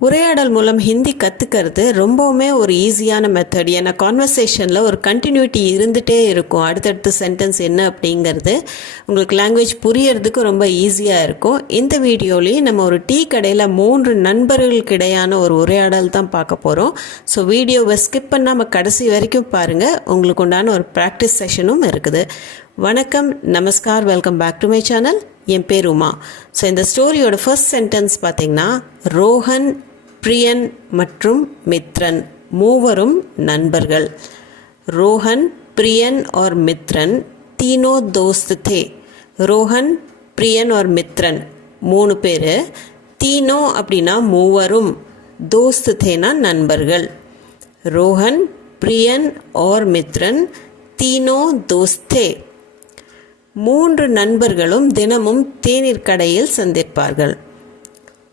உரையாடல் மூலம் ஹிந்தி கற்றுக்கிறது ரொம்பவுமே ஒரு ஈஸியான மெத்தட். ஏன்னா கான்வர்சேஷனில் ஒரு கண்டினியூட்டி இருந்துகிட்டே இருக்கும். அடுத்தடுத்த சென்டென்ஸ் என்ன அப்படிங்கிறது உங்களுக்கு லாங்குவேஜ் புரியறதுக்கு ரொம்ப ஈஸியாக இருக்கும். இந்த வீடியோலேயும் நம்ம ஒரு டீ கடையில் 3 நண்பர்களுக்கு இடையான ஒரு உரையாடல் தான் பார்க்க போகிறோம். ஸோ வீடியோவை ஸ்கிப் பண்ணாமல் கடைசி வரைக்கும் பாருங்கள். உங்களுக்கு உண்டான ஒரு ப்ராக்டிஸ் செஷனும் இருக்குது. வணக்கம், நமஸ்கார், welcome back to my channel. என் பேர் உமா. ஸோ இந்த ஸ்டோரியோட ஃபர்ஸ்ட் சென்டென்ஸ் பார்த்தீங்கன்னா, ரோஹன், பிரியன் மற்றும் மித்ரன் மூவரும் நண்பர்கள். ரோஹன், பிரியன் और मित्रन तीनों दोस्त थे. ரோஹன், பிரியன் और मित्रन 3 பேர். தீனோ அப்படின்னா மூவரும், தோஸ்த் தேனா நண்பர்கள். ரோஹன், பிரியன் और मित्रन तीनों दोस्त थे. 3 நண்பர்களும் தினமும் தேநீர் கடையில் சந்திப்பார்கள்.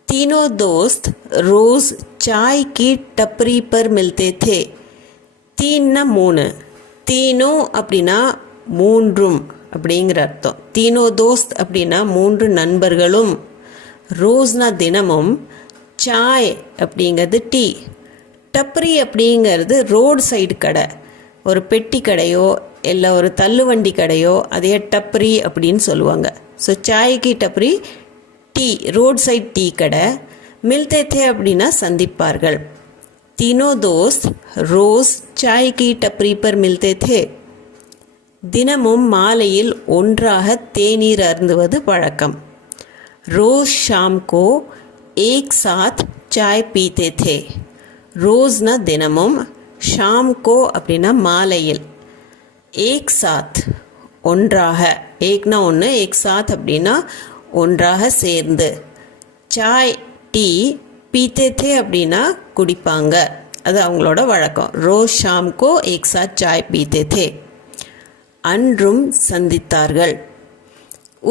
तीनों दोस्त रोज चाय की टपरी पर मिलते थे. तीन 3, तीनों அப்படின்னா மூன்றும் அப்படிங்கிற அர்த்தம். तीनों दोस्त அப்படின்னா 3 நண்பர்களும், ரோஸ்னா தினமும், சாய் அப்படிங்கிறது டீ, டப்ரி அப்படிங்கிறது ரோடு சைடு கடை, ஒரு பெட்டி கடையோ இல்லை ஒரு தள்ளுவண்டி கடையோ அதையே டப்ரி அப்படின்னு சொல்லுவாங்க. ஸோ சாய்க்கு டப்ரி டீ, ரோட் சைட் டீ கடை. மில்தே தே அப்படின்னா சந்திப்பார்கள். तीनों दोस्त रोज चाय की टपरी पर मिलते थे. தினமும் மாலையில் ஒன்றாக தேநீர் அருந்துவது பழக்கம். रोज शाम को एक साथ चाय पीते थे. रोजना தினமும், ஷாம் கோ அப்படின்னா மாலையில், ஏக் சாத் ஒன்றாக, ஏக்னா ஒன்று, ஏக் சாத் அப்படின்னா ஒன்றாக சேர்ந்து, சாய் டீ, பீத்தே தே அப்படின்னா குடிப்பாங்க, அது அவங்களோட வழக்கம். ரோஸ் ஷாம் கோ ஏக் சாத் சாய் பீத்தே தே. அன்றும் சந்தித்தார்கள்.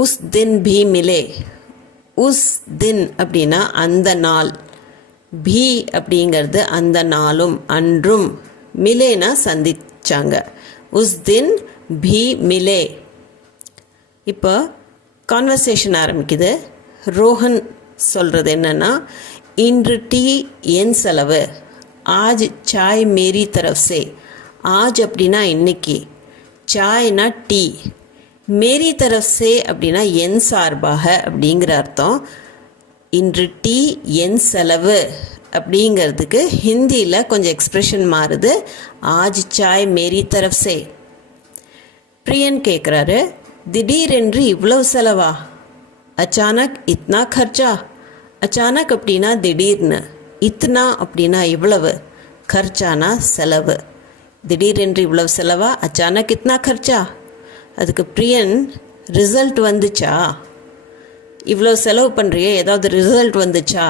உஸ் தின் பி மிலே. உஸ் தின் அப்படின்னா அந்த நாள், பி அப்படிங்கிறது அந்த நாளும், அன்றும், மிலேனா சந்திச்சாங்க. உஸ் தின் பி மிலே. இப்போ கான்வர்சேஷன் ஆரம்பிக்குது. ரோஹன் சொல்கிறது என்னென்னா, இன்று டீ என் செலவு, ஆஜ் சாய் மேரி தரஃப் சே. ஆஜ் அப்படின்னா இன்னைக்கு, சாய்னா டீ, மேரி தரஃப் சே அப்படின்னா என் சார்பாக அப்படிங்கிற அர்த்தம். இன்று டீ என் செலவு அப்படிங்கிறதுக்கு ஹிந்தியில் கொஞ்சம் எக்ஸ்ப்ரெஷன் மாறுது. ஆஜ் சாய் மேரி தரஃப் சே. பிரியன் கேட்குறாரு, திடீரென்று இவ்வளவு செலவா? அச்சானக் இத்னா खर्चा. அச்சானக் அப்படின்னா திடீர்னு, இத்னா அப்படின்னா இவ்வளவு, खर्चाனா செலவு. திடீரென்று இவ்வளவு செலவா, அச்சானக் இத்னா खर्चा. அதுக்கு பிரியன், ரிசல்ட் வந்துச்சா? இவ்வளோ செலவு பண்ணுறியே, ஏதாவது ரிசல்ட் வந்துச்சா?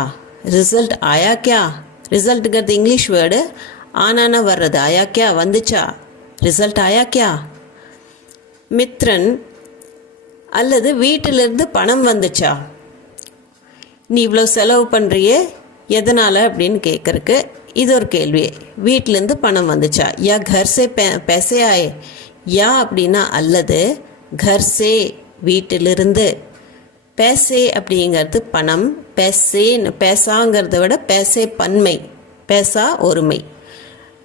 ரிசல்ட் ஆயா கியா? ரிசல்ட்டுங்கிறது இங்கிலீஷ் வேர்டு, ஆனானா வர்றது, ஆயா கியா வந்துச்சா, ரிசல்ட் ஆயா கியா? மித்ரன், அல்லது வீட்டிலிருந்து பணம் வந்துச்சா? நீ இவ்வளோ செலவு பண்ணுறியே எதனால் அப்படின்னு கேட்குறக்கு இது ஒரு கேள்வி. வீட்டிலேருந்து பணம் வந்துச்சா? யா घर से पैसे आए. யா அப்படின்னா அல்லது, घर से வீட்டிலிருந்து, पैसे அப்படிங்கிறது பணம், पैसेன்னு पैसाங்கிறத விட पैसे பன்மை, पैसा ஒருமை,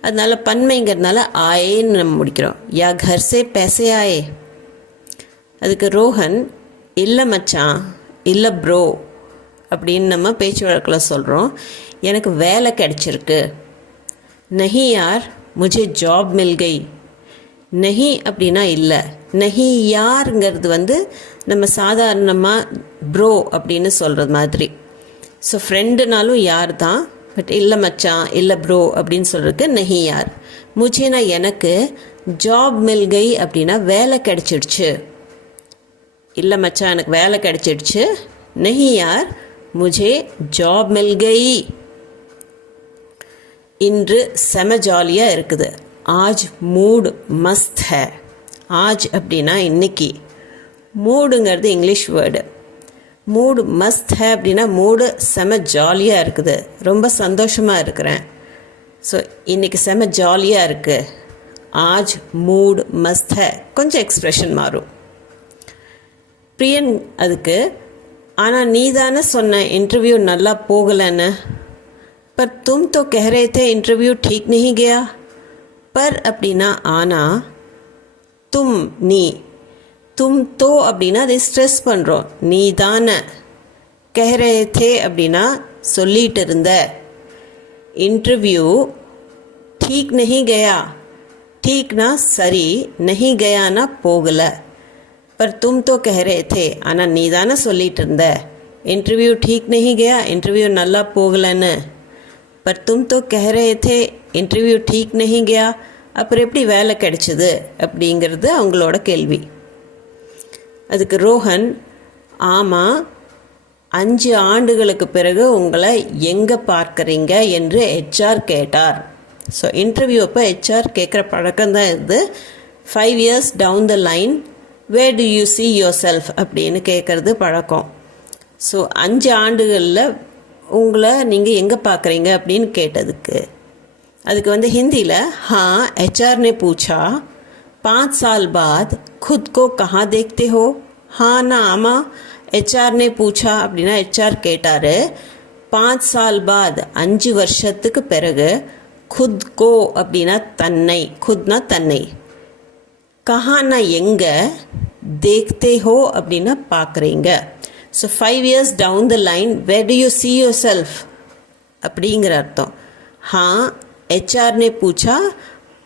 அதனால் பன்மைங்கிறதுனால ஆயேன்னு நம்ம முடிக்கிறோம். யா घर से पैसे आए. அதுக்கு ரோஹன், இல்லை மச்சான், இல்லை ப்ரோ அப்படின்னு நம்ம பேச்சு வழக்கில் சொல்கிறோம். எனக்கு வேலை கிடைச்சிருக்கு. நஹி யார், முझे ஜாப் மில் கை. நஹி அப்படின்னா இல்லை, நஹி யாருங்கிறது நம்ம சாதாரணமாக ப்ரோ அப்படின்னு சொல்கிறது மாதிரி. ஸோ ஃப்ரெண்டுனாலும் யார் தான், பட் இல்லை மச்சான், இல்லை ப்ரோ அப்படின்னு சொல்கிறதுக்கு நஹி யார். முझेனா எனக்கு, ஜாப் மில் கை அப்படின்னா வேலை கிடைச்சிடுச்சு. இல்லை மச்சான் எனக்கு வேலை கிடைச்சிடுச்சு. நஹி யார், முझे ஜாப் மில் கை. இன்று செம ஜாலியாக இருக்குது. ஆஜ் மூட் மஸ்த் ஹே. ஆஜ் அப்படின்னா இன்னைக்கு, மூடுங்கிறது இங்கிலீஷ் வேர்டு. மூடு மஸ்த் ஹே அப்படின்னா மூடு செம ஜாலியாக இருக்குது, ரொம்ப சந்தோஷமாக இருக்கிறேன். ஸோ இன்றைக்கி செம ஜாலியாக இருக்குது. ஆஜ் மூட் மஸ்த் ஹே, கொஞ்சம் எக்ஸ்ப்ரெஷன் மாறும். பிரியன் அதுக்கு, ஆனால் நீ தானே சொன்ன இன்டர்வியூ நல்லா போகலைன்னு. पर तुम तो कह रहे थे इंटरव्यू ठीक नहीं गया. पर அப்படின்னா ஆனா, தும் நீ, தும் தோ அப்படின்னா அதை ஸ்ட்ரெஸ் பண்ணுறோம். நீ தானே. கஹரேத்தே அப்படின்னா சொல்லிட்டு இருந்த. இன்டர்வியூ ठीक नहीं गया, ठीकனா சரி, नहीं गयाனா போகல. पर तुम तो कह रहे थे, ஆனால் நீ தானே சொல்லிட்டு இருந்த इंटरव्यू ठीक नहीं गया, इंटरव्यू நல்லா போகலன்னு. पर तुम तो कह रहे थे इंटरव्यू ठीक नहीं गया, அப்புறம் எப்படி வேலை கிடைச்சிது அப்படிங்கிறது அவங்களோட கேள்வி. அதுக்கு ரோஹன், ஆமாம், 5 ஆண்டுகளுக்கு பிறகு உங்களை எங்கே பார்க்குறீங்க என்று ஹெச்ஆர் கேட்டார். ஸோ இன்டர்வியூ அப்போ ஹெச்ஆர் கேட்குற பழக்கம்தான் இது. 5 years down the line where do you see yourself அப்படின்னு கேட்குறது பழக்கம். ஸோ 5 ஆண்டுகளில் உங்களை நீங்கள் எங்கே பார்க்குறீங்க அப்படின்னு கேட்டதுக்கு அதுக்கு ஹிந்தியில் हाँ HR ने पूछा 5 साल बाद खुद को कहाँ देखते हो. हाँ ना ஆமா, HR ने पूछा அப்படின்னா HR கேட்டார். 5 साल बाद 5 வருஷத்துக்கு பிறகு खुद को அப்படின்னா தன்னை, खुदனா தன்னை, கஹானா எங்கே, देखते हो அப்படின்னா பார்க்குறீங்க. So 5 years down the line where do you see yourself அப்படிங்கிற அர்த்தம். हाँ HR ने पूछा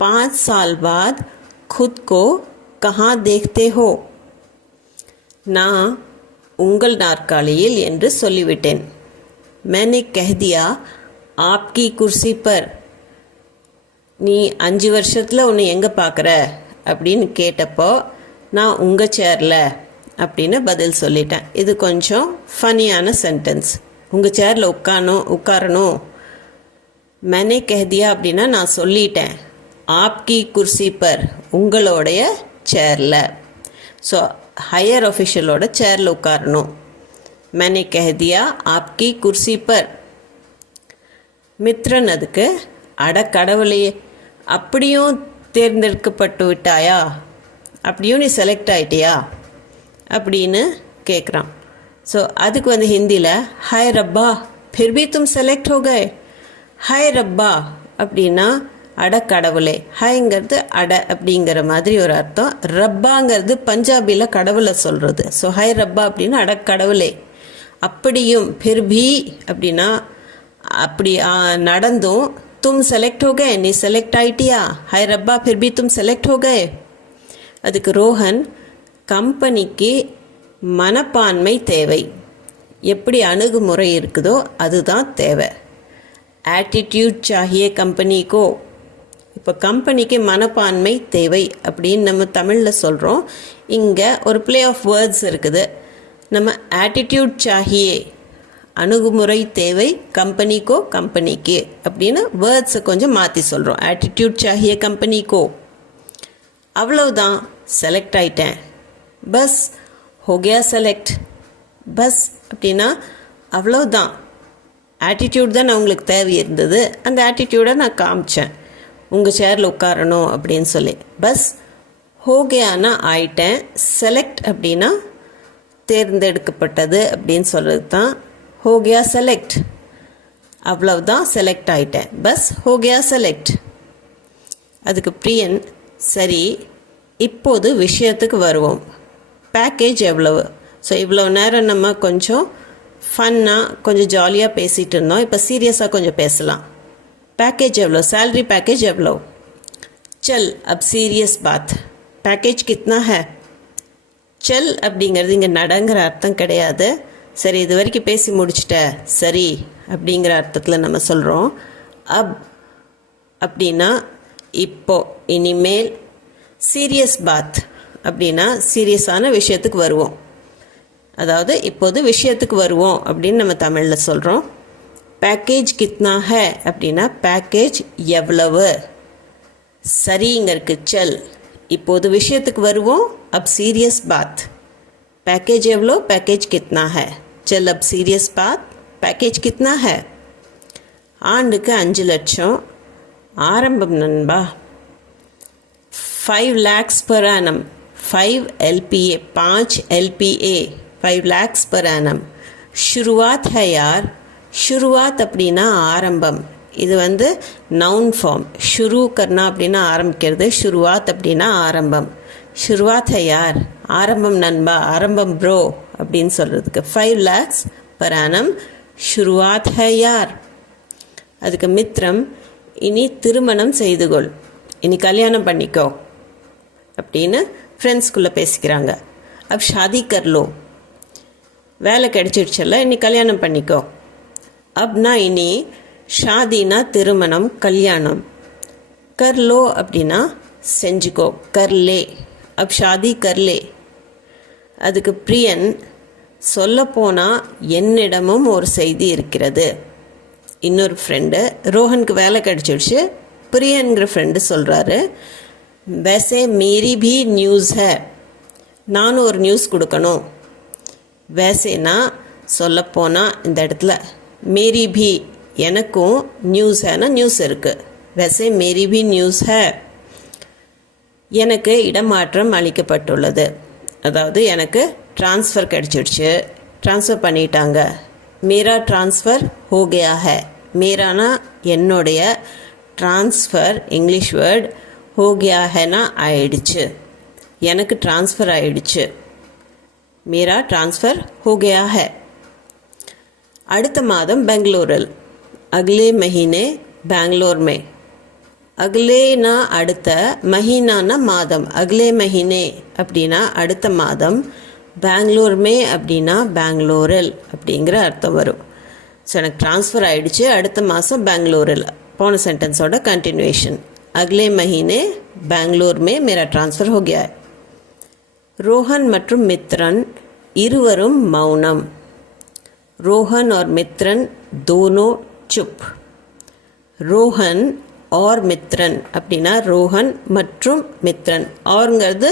5 साल बाद खुद को कहाँ देखते हो. நான் உங்கள் நாற்காலியில் என்று சொல்லிவிட்டேன். मैंने कह दिया आपकी कुर्सी पर. நீ 5 வருஷத்தில் உன்னை எங்கே பார்க்குற அப்படின்னு கேட்டப்போ நான் உங்கள் சேரில் அப்படின்னு பதில் சொல்லிட்டேன். இது கொஞ்சம் ஃபனியான சென்டென்ஸ். உங்கள் சேரில் உட்காரணும். मैंने कह दिया அப்படின்னா நான் சொல்லிட்டேன். ஆப்கி குர்சி பர் உங்களுடைய சேரில். ஸோ ஹையர் ஆஃபிஷியலோட சேரில் உட்காரணும். मैंने कह दिया आपकी कुर्सी पर. மித்ரன் அதுக்கு அட கடவுளையே, அப்படியும் தேர்ந்தெடுக்கப்பட்டு விட்டாயா, அப்படியும் நீ செலக்ட் ஆகிட்டியா அப்படின்னு கேட்குறான். ஸோ அதுக்கு ஹிந்தியில் ஹாய் ரப்பா फिर भी तुम सेलेक्ट हो गए. ஹாய் ரப்பா அப்படின்னா அட கடவுளே. ஹாய்ங்கிறது அட அப்படிங்கிற மாதிரி ஒரு அர்த்தம். ரப்பாங்கிறது பஞ்சாபியில் கடவுளை சொல்கிறது. ஸோ ஹாய் ரப்பா அப்படின்னா அட கடவுளே. அப்படியும் பிர்பி அப்படின்னா அப்படி நடந்தும் तुम सेलेक्ट हो गए, நீ செலக்ட் ஆயிட்டியா. ஹாய் ரப்பா फिर भी तुम सेलेक्ट हो गए. அதுக்கு ரோஹன், கம்பெனிக்கு மனப்பான்மை தேவை. எப்படி அணுகுமுறை இருக்குதோ அதுதான் தேவை. ஆட்டிடியூட் சாஹியே கம்பெனிக்கோ. இப்போ கம்பெனிக்கு மனப்பான்மை தேவை அப்படின்னு நம்ம தமிழில் சொல்கிறோம். இங்கே ஒரு ப்ளே ஆஃப் வேர்ட்ஸ் இருக்குது. நம்ம ஆட்டிடியூட் சாஹியே அணுகுமுறை தேவை கம்பெனிக்கோ கம்பெனிக்கு அப்படின்னு வேர்ட்ஸை கொஞ்சம் மாற்றி சொல்கிறோம். ஆட்டிடியூட் சாஹியே கம்பெனிக்கோ. அவ்வளவுதான், செலக்ட் ஆயிட்டேன். பஸ் ஹோகியா செலக்ட். பஸ் அப்படின்னா அவ்வளவுதான். ஆட்டிடியூட் தான் நான் உங்களுக்கு தேவை இருந்தது. அந்த ஆட்டிடியூடை நான் காமிச்சேன். உங்கள் சேரில் உட்காரணும் அப்படின்னு சொல்லி. பஸ் ஹோகியானா ஆயிட்டேன். செலக்ட் அப்படின்னா தேர்ந்தெடுக்கப்பட்டது அப்படின்னு சொல்கிறது தான் ஹோகியா செலக்ட். அவ்வளவுதான், செலக்ட் ஆயிட்டேன். பஸ் ஹோகியா செலக்ட். அதுக்கு பிரியன், சரி இப்போது விஷயத்துக்கு வருவோம். பேக்கேஜ் எவ்வளவு? ஸோ இவ்வளோ நேரம் நம்ம கொஞ்சம் ஃபன்னாக கொஞ்சம் ஜாலியாக பேசிகிட்டு இருந்தோம். இப்போ சீரியஸாக கொஞ்சம் பேசலாம். पैकेज एवलो, सैलरी पैकेज एवलो. चल अब सीरियस बात, पैकेज कितना है? चल அப்படிங்கிறது இங்கே நடங்கிற அர்த்தம் கிடையாது. சரி, இது வரைக்கும் பேசி முடிச்சிட்ட, சரி அப்படிங்கிற அர்த்தத்தில் நம்ம சொல்கிறோம். அப் அப்படின்னா இப்போ, இனிமேல். சீரியஸ் பாத் அப்படின்னா சீரியஸான விஷயத்துக்கு வருவோம். அதாவது இப்போது விஷயத்துக்கு வருவோம் அப்படின்னு நம்ம தமிழில் சொல்கிறோம். பேக்கேஜ் கித்னா ஹே அப்படின்னா பேக்கேஜ் எவ்வளவு. சரி, இங்கே இருக்கு செல். இப்போது விஷயத்துக்கு வருவோம். அப் சீரியஸ் பாத். पैकेज एवलो, पैकेज कितना है? चल अब सीरियस बात, पैकेज कितना है? ஆண்டுக்கு 5 லட்சம். ஆரம்பம் நண்பா. 5 lakhs per annum. 5 LPA, 5 LPA, 5 lakhs per annum. शुरुआत है यार. शुरुआत அப்படின்னா ஆரம்பம். இது வந்து நவுன் ஃபார்ம். ஷுரு கர்னா அப்படின்னா ஆரம்பிக்கிறது, ஷுருவாத் அப்படின்னா ஆரம்பம். ஷுருவாத் ஹை யார், ஆரம்பம் நண்பா, ஆரம்பம் ப்ரோ அப்படின்னு சொல்கிறதுக்கு 5 lakhs per annum ஷுருவாத் ஹை யார். அதுக்கு மித்ரம், இனி திருமணம் செய்து கொள், இனி கல்யாணம் பண்ணிக்கோ அப்படின்னு ஃப்ரெண்ட்ஸ்குள்ளே பேசிக்கிறாங்க. அப் ஷாதி கர்லோ, வேலை கிடைச்சிடுச்சல்ல, இனி கல்யாணம் பண்ணிக்கோ. அப்னா இனி, ஷாதினா திருமணம், கல்யாணம். கர்லோ அப்படின்னா செஞ்சுக்கோ, கர்லே. அப் ஷாதி கர்லே. அதுக்கு பிரியன், சொல்லப்போனால் என்னிடமும் ஒரு செய்தி இருக்கிறது. இன்னொரு ஃப்ரெண்டு, ரோஹனுக்கு வேலை கிடச்சிடுச்சு, பிரியன்கிற ஃப்ரெண்டு சொல்கிறாரு, வैसे मेरी भी நியூஸ் है, நானும் ஒரு நியூஸ் கொடுக்கணும். वैसेனா சொல்லப்போனால் இந்த இடத்துல, மேரி भी எனக்கும், நியூஸ் ஹேனா நியூஸ் இருக்குது. वैसे मेरी भी நியூஸ் है, எனக்கு இடமாற்றம் அளிக்கப்பட்டுள்ளது. அதாவது எனக்கு ட்ரான்ஸ்ஃபர் கிடச்சிடுச்சு, ட்ரான்ஸ்ஃபர் பண்ணிட்டாங்க. மேரா ட்ரான்ஸ்ஃபர் ஹோ கயா ஹை, மேரானா என்னுடைய, ட்ரான்ஸ்ஃபர் இங்கிலீஷ் வேர்ட், ஹோ கயா ஹைனா ஆயிடுச்சு, எனக்கு ட்ரான்ஸ்ஃபர் ஆயிடுச்சு. மேரா ட்ரான்ஸ்ஃபர் ஹோ கயா ஹை. அடுத்த மாதம் பெங்களூரில், அக்லே மஹீனே பெங்களூர் மே. அக்லேனா அடுத்த, மஹீனானா மாதம், அக்லே மஹீனே அப்படின்னா அடுத்த மாதம், பெங்களூர் மே அப்படின்னா பெங்களூரில் அப்படிங்கிற அர்த்தம் வரும். ஸோ எனக்கு ட்ரான்ஸ்ஃபர் ஆகிடுச்சு, அடுத்த மாதம் பெங்களூரில். போன சென்டென்ஸோட கண்டினியூஷன், அக்லே மஹீனே பெங்களூர் மே மேரா ட்ரான்ஸ்ஃபர் ஹோ கயா. ரோஹன் மற்றும் மித்ரன் இருவரும் மௌனம். ரோஹன் और मित्रन दोनों चुप. ரோஹன் और மித்ரன் அப்படின்னா ரோஹன் மற்றும் மித்ரன், ஆர்ங்கிறது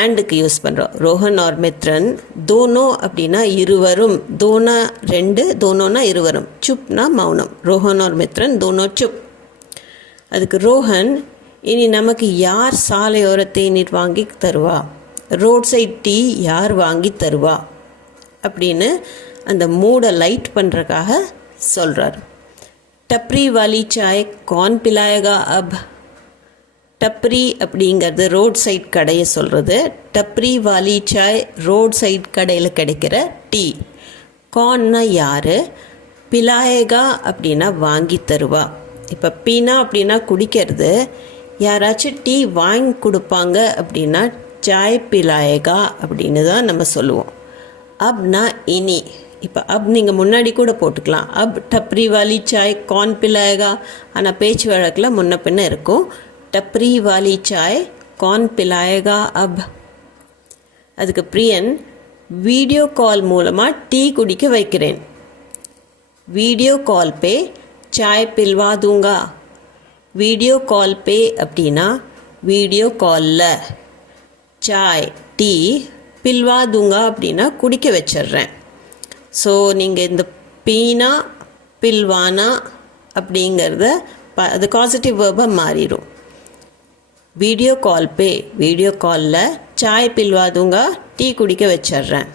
ஆண்டுக்கு யூஸ் பண்ணுறோம். ரோஹன் और மித்ரன், தோனோ அப்படின்னா இருவரும், தோனா ரெண்டு, தோனோனா இருவரும், சுப்னா மௌனம். ரோஹன் और மித்ரன் தோனோ சுப். அதுக்கு ரோஹன், இனி நமக்கு யார் சாலையோர தேநீர் வாங்கி தருவா, ரோட் சைட் டீ யார் வாங்கி தருவா அப்படின்னு அந்த மூடை லைட் பண்ணுறக்காக சொல்கிறார். டப்ரி வாலி சாய் கौन पिलाएगा अब. டப்ரி அப்படிங்கிறது ரோட் சைட் கடையை சொல்கிறது. டப்ரி வாலி சாய் ரோட் சைட் கடையில் கிடைக்கிற டீ. கான்னா யார், பிலாயேகா அப்படின்னா வாங்கி தருவா. இப்போ பீனா அப்படின்னா குடிக்கிறது, யாராச்சும் டீ வாங்கி கொடுப்பாங்க அப்படின்னா சாய் பிலாயேகா அப்படின்னு தான் நம்ம சொல்லுவோம். அப்னா இனி, இப்போ அப் நீங்கள் முன்னாடி கூட போட்டுக்கலாம். அப் டப்ரி வாலி சாய் கौन पिलाएगा, ஆனால் பேச்சு வழக்கில் முன்ன பின்ன இருக்கும். டப்ரி வாலி சாய் कौन पिलाएगा அப். அதுக்கு பிரியன், வீடியோ கால் மூலமாக டீ குடிக்க வைக்கிறேன். வீடியோ கால் பே சாய் பில்வா தூங்கா. வீடியோ கால் பே அப்படின்னா வீடியோ காலில், சாய் டீ, பில்வா தூங்கா அப்படின்னா குடிக்க வச்சிட்றேன். ஸோ நீங்கள் இந்த பீனா பில்வானா அப்படிங்கிறத அது பாசிட்டிவ் வேர்பாக மாறிடும். வீடியோ கால் பே, வீடியோ காலில் சாய் பில்வா தூங்கா, டீ குடிக்க வச்சிட்றேன்.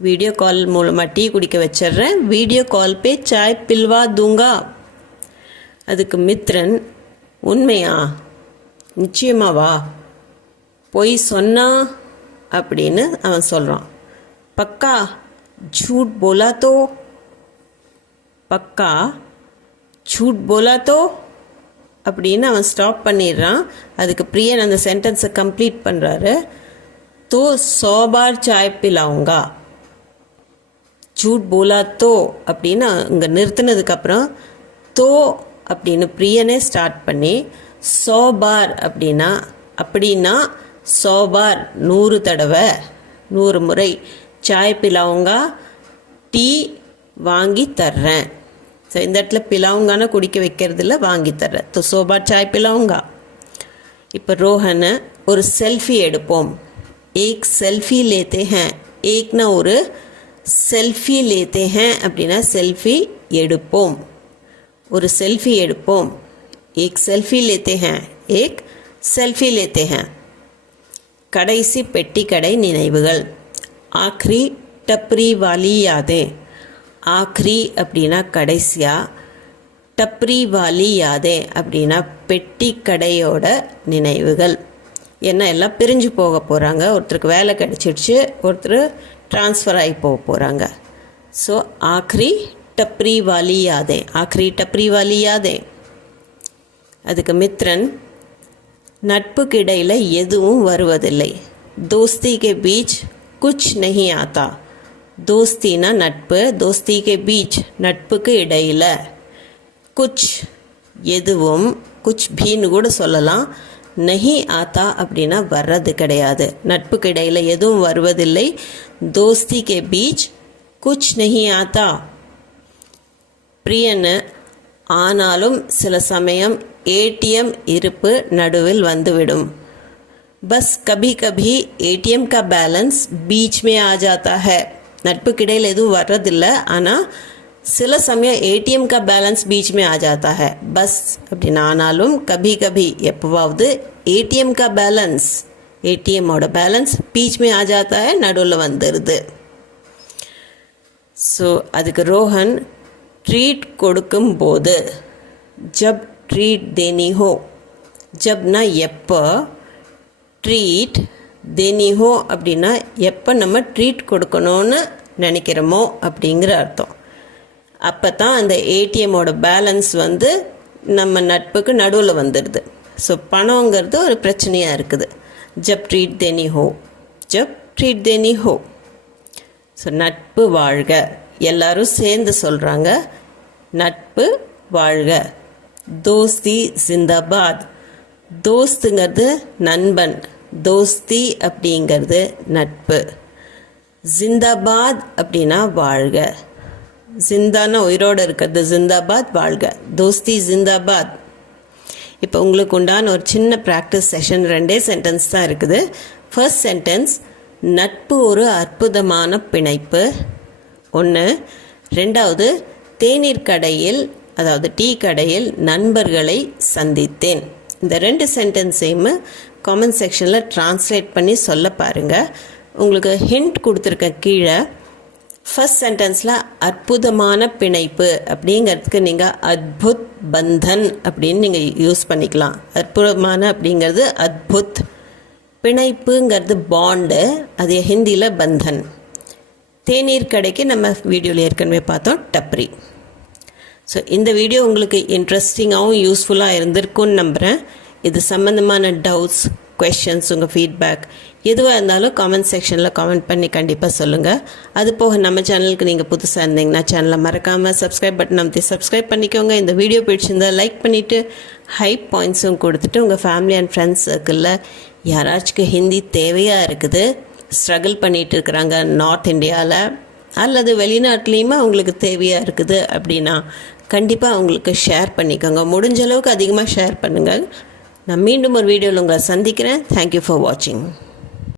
வீடியோ கால் மூலமாக டீ குடிக்க வச்சிட்றேன். வீடியோ கால் பே சாய் பில்வா தூங்கா. அதுக்கு மித்ரன், உண்மையா, நிச்சயமாவா, பொய் சொன்னா அப்படின்னு அவன் சொல்கிறான். பக்கா झूठ बोला तो, பக்கா झूठ बोला तो அப்படின்னு அவன் ஸ்டாப் பண்ணிடுறான். அதுக்கு பிரியன் அந்த சென்டென்ஸை கம்ப்ளீட் பண்ணுறாரு. तो 100 बार चाय पिलाऊंगा. झूठ बोला तो அப்படின்னு இங்கே நிறுத்தினதுக்கப்புறம் தோ அப்படின்னு பிரியனே ஸ்டார்ட் பண்ணி 100 बार அப்படின்னா 100 बार 100 தடவை, 100 முறை, சாய் பிலாவுங்கா டீ வாங்கி தர்றேன். ஸோ இந்த இடத்துல பிலாவுங்கானா குடிக்க வைக்கிறது இல்லை, வாங்கி தர்றேன். तो 100 बार चाय पिलाऊंगा. இப்போ ரோஹனை, ஒரு செல்ஃபி எடுப்போம். ஏக் செல்ஃபி லேத்தே ஹேன். ஏக்னா ஒரு, செல்ஃபி லேத்தே ஹேன் அப்படின்னா செல்ஃபி எடுப்போம், ஒரு செல்ஃபி எடுப்போம். ஏக் செல்ஃபி லேத்தே ஹேன், ஏக் செல்ஃபி லேத்தே ஹேன். கடைசி பெட்டி கடை நினைவுகள். ஆக்ரி டப்ரி வாலி யாதே. ஆக்ரி அப்படின்னா கடைசியாக, டப்ரி வாலி யாதே அப்படின்னா பெட்டி கடையோட நினைவுகள். ஏன்னா எல்லாம் பிரிஞ்சு போக போகிறாங்க. ஒருத்தருக்கு வேலை கிடச்சிடுச்சு, ஒருத்தர் ட்ரான்ஸ்ஃபர் ஆகி போக போகிறாங்க. ஸோ ஆக்ரி டப்ரி வாலி யாதே, ஆக்ரி டப்ரி வாலி யாதே. அதுக்கு மித்ரன், நட்புக்கு இடையில் எதுவும் வருவதில்லை. தோஸ்தி கே பீச் குச் நஹி ஆத்தா. தோஸ்தினா நட்பு, தோஸ்தி கே பீச் நட்புக்கு இடையில், குச் எதுவும், குச் பீன்னு கூட சொல்லலாம். நஹி ஆத்தா அப்படின்னா வர்றது கிடையாது. நட்புக்கு இடையில் எதுவும் வருவதில்லை. தோஸ்தி கே பீச் குச் நஹி ஆத்தா. பிரியன்னு, ஆனாலும் சில சமயம் ஏடிஎம் இருப்பு நடுவில் வந்துவிடும். பஸ் கபி கபி ஏடிஎம் கா பேலன்ஸ் பீச் மே ஆ ஜாத்தா ஹை. நட்புக்கு இடையில் எதுவும் வர்றதில்லை, ஆனால் சில சமயம் ஏடிஎம் கா பேலன்ஸ் பீச் மே ஆ ஜாத்தா ஹை. பஸ் அப்படின்னா ஆனாலும், கபி கபி எப்போவாவது, ஏடிஎம் கா பேலன்ஸ் ஏடிஎம்மோட பேலன்ஸ் பீச் மே ஆ ஜாத்தா ஹை நடுவில் வந்துடுது. ஸோ அதுக்கு ரோஹன், ட்ரீட் கொடுக்கும் போது, ஜப் ட்ரீட் தேனி ஹோ. ஜப்னா எப்போ, ட்ரீட் தேனி ஹோ அப்படின்னா எப்போ நம்ம ட்ரீட் கொடுக்கணும்னு நினைக்கிறோமோ அப்படிங்கிற அர்த்தம். அப்போ தான் அந்த ஏடிஎம்மோட பேலன்ஸ் வந்து நம்ம நட்புக்கு நடுவில் வந்துடுது. ஸோ பணங்கிறது ஒரு பிரச்சனையாக இருக்குது. ஜப் ட்ரீட் தேனி ஹோ, ஜப் ட்ரீட் தேனி ஹோ. ஸோ நட்பு வாழ்க, எல்லாரும் சேர்ந்து சொல்கிறாங்க, நட்பு வாழ்க. தோஸ்தி ஜிந்தாபாத். தோஸ்துங்கிறது நண்பன், தோஸ்தி அப்படிங்கிறது நட்பு. ஜிந்தாபாத் அப்படின்னா வாழ்க. ஜிந்தானா உயிரோடு இருக்கிறது, ஜிந்தாபாத் வாழ்க, தோஸ்தி ஜிந்தாபாத். இப்போ உங்களுக்கு உண்டான ஒரு சின்ன ப்ராக்டிஸ் செஷன், 2 சென்டென்ஸ் தான் இருக்குது. ஃபர்ஸ்ட் சென்டென்ஸ், நட்பு ஒரு அற்புதமான பிணைப்பு 1. 2வது, தேநீர் கடையில், அதாவது டீ கடையில் நண்பர்களை சந்தித்தேன். இந்த 2 சென்டென்ஸையும் காமெண்ட் செக்ஷனில் ட்ரான்ஸ்லேட் பண்ணி சொல்ல பாருங்கள். உங்களுக்கு ஹிண்ட் கொடுத்துருக்க கீழே. ஃபர்ஸ்ட் சென்டென்ஸில் அற்புதமான பிணைப்பு அப்படிங்கிறதுக்கு நீங்கள் அத்புத் பந்தன் அப்படின்னு நீங்கள் யூஸ் பண்ணிக்கலாம். அற்புதமான அப்படிங்கிறது அத்புத், பிணைப்புங்கிறது பாண்டு, அது ஹிந்தியில் பந்தன். தேநீர் கடைக்கு நம்ம வீடியோவில் ஏற்கனவே பார்த்தோம் டப்ரி. ஸோ இந்த வீடியோ உங்களுக்கு இன்ட்ரெஸ்டிங்காகவும் யூஸ்ஃபுல்லாக இருந்திருக்குன்னு நம்புகிறேன். இது சம்மந்தமான டவுட்ஸ், கொஷின்ஸ், உங்கள் ஃபீட்பேக் எதுவாக இருந்தாலும் காமெண்ட் செக்ஷனில் காமெண்ட் பண்ணி கண்டிப்பாக சொல்லுங்கள். அது போக நம்ம சேனலுக்கு நீங்கள் புதுசாக இருந்தீங்கன்னா சேனலை மறக்காமல் சப்ஸ்கிரைப் பட்டன் அமைத்து சப்ஸ்கிரைப் பண்ணிக்கோங்க. இந்த வீடியோ பிடிச்சிருந்தால் லைக் பண்ணிவிட்டு ஹைப் பாயிண்ட்ஸும் கொடுத்துட்டு உங்கள் ஃபேமிலி அண்ட் ஃப்ரெண்ட்ஸ் சர்க்கிளில் யாராச்சும் ஹிந்தி தேவையாக இருக்குது, ஸ்ட்ரகிள் பண்ணிகிட்டு இருக்கிறாங்க நார்த் இந்தியாவில் அல்லது வெளிநாட்டிலையுமே அவங்களுக்கு தேவையாக இருக்குது அப்படின்னா கண்டிப்பாக அவங்களுக்கு ஷேர் பண்ணிக்கோங்க. முடிஞ்ச அளவுக்கு அதிகமாக ஷேர் பண்ணுங்கள். நான் மீண்டும் ஒரு வீடியோவில் உங்களை சந்திக்கிறேன். தேங்க்யூ ஃபார் வாட்சிங்.